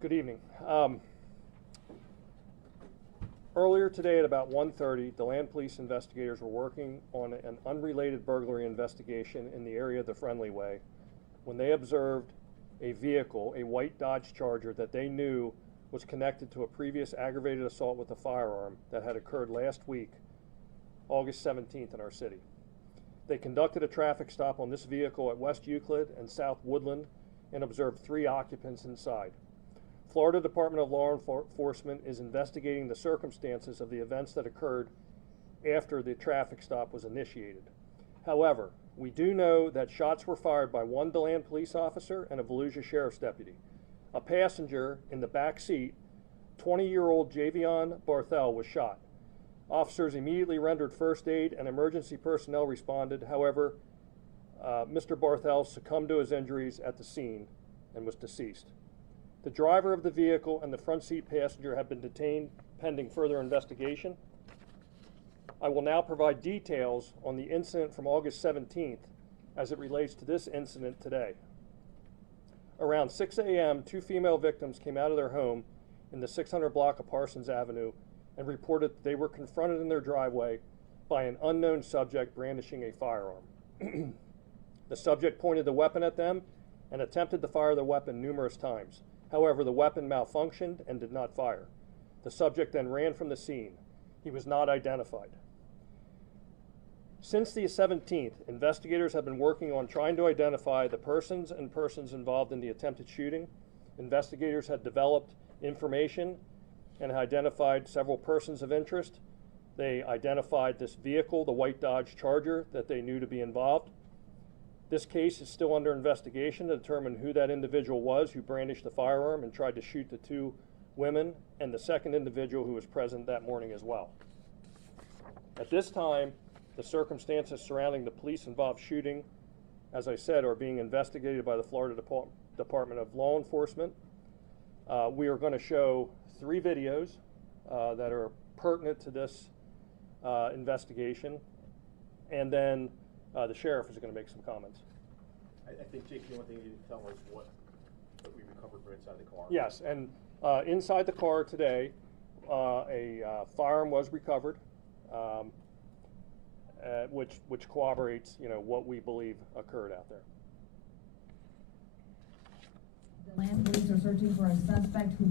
Good evening. Earlier today at about 1:30, DeLand police investigators were working on an unrelated burglary investigation in the area of the Friendly Way when they observed a vehicle, a white Dodge Charger, that they knew was connected to a previous aggravated assault with a firearm that had occurred last week, August 17th, in our city. They conducted a traffic stop on this vehicle at West Euclid and South Woodland and observed 3 occupants inside. Florida Department of Law Enforcement is investigating the circumstances of the events that occurred after the traffic stop was initiated. However, we do know that shots were fired by one DeLand police officer and a Volusia sheriff's deputy. A passenger in the back seat, 20-year-old Javion Barthel, was shot. Officers immediately rendered first aid and emergency personnel responded. However, Mr. Barthel succumbed to his injuries at the scene and was deceased. The driver of the vehicle and the front seat passenger have been detained pending further investigation. I will now provide details on the incident from August 17th as it relates to this incident today. Around 6 a.m., 2 female victims came out of their home in the 600 block of Parsons Avenue and reported that they were confronted in their driveway by an unknown subject brandishing a firearm. The subject pointed the weapon at them and attempted to fire the weapon numerous times. However, the weapon malfunctioned and did not fire. The subject then ran from the scene. He was not identified. Since the 17th, investigators have been working on trying to identify the persons involved in the attempted shooting. Investigators had developed information and identified several persons of interest. They identified this vehicle, the white Dodge Charger, that they knew to be involved. This case is still under investigation to determine who that individual was who brandished the firearm and tried to shoot the 2 women and the second individual who was present that morning as well. At this time, the circumstances surrounding the police-involved shooting, as I said, are being investigated by the Florida Department of Law Enforcement. We are going to show 3 videos that are pertinent to this investigation, and then the sheriff is going to make some comments. I think, Jake, the only thing you didn't tell us what we recovered from inside the car. Yes, and inside the car today, a firearm was recovered, which corroborates, what we believe occurred out there. DeLand police are searching for a suspect who